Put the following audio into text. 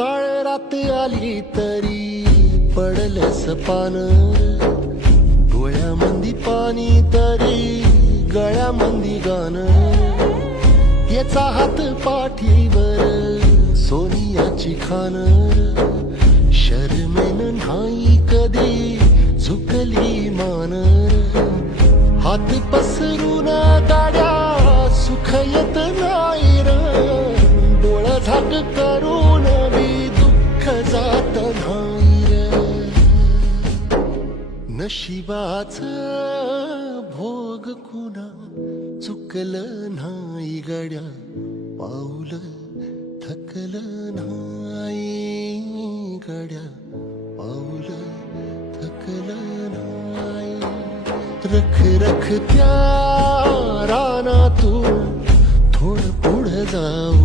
काळ रात आली तरी पडलंस पान, डोळ्यामंदी पाणी तरी गळ्यामंदी गाणं. याचा हात पाठीवर सोनियाची खान, शर्मेन नाही कधी झुकली मान. हात पसरून गाड्या सुख येत नाही र, डोळ झाक करून बी दुःख जात नाही र. नशिबाच भोग कुणा चुकलं नाही गड्या, पाऊल थकलं नाही गड्या, पाऊल थकलं नाही. रख रख त्या रानातून थोडं पुढं जाऊ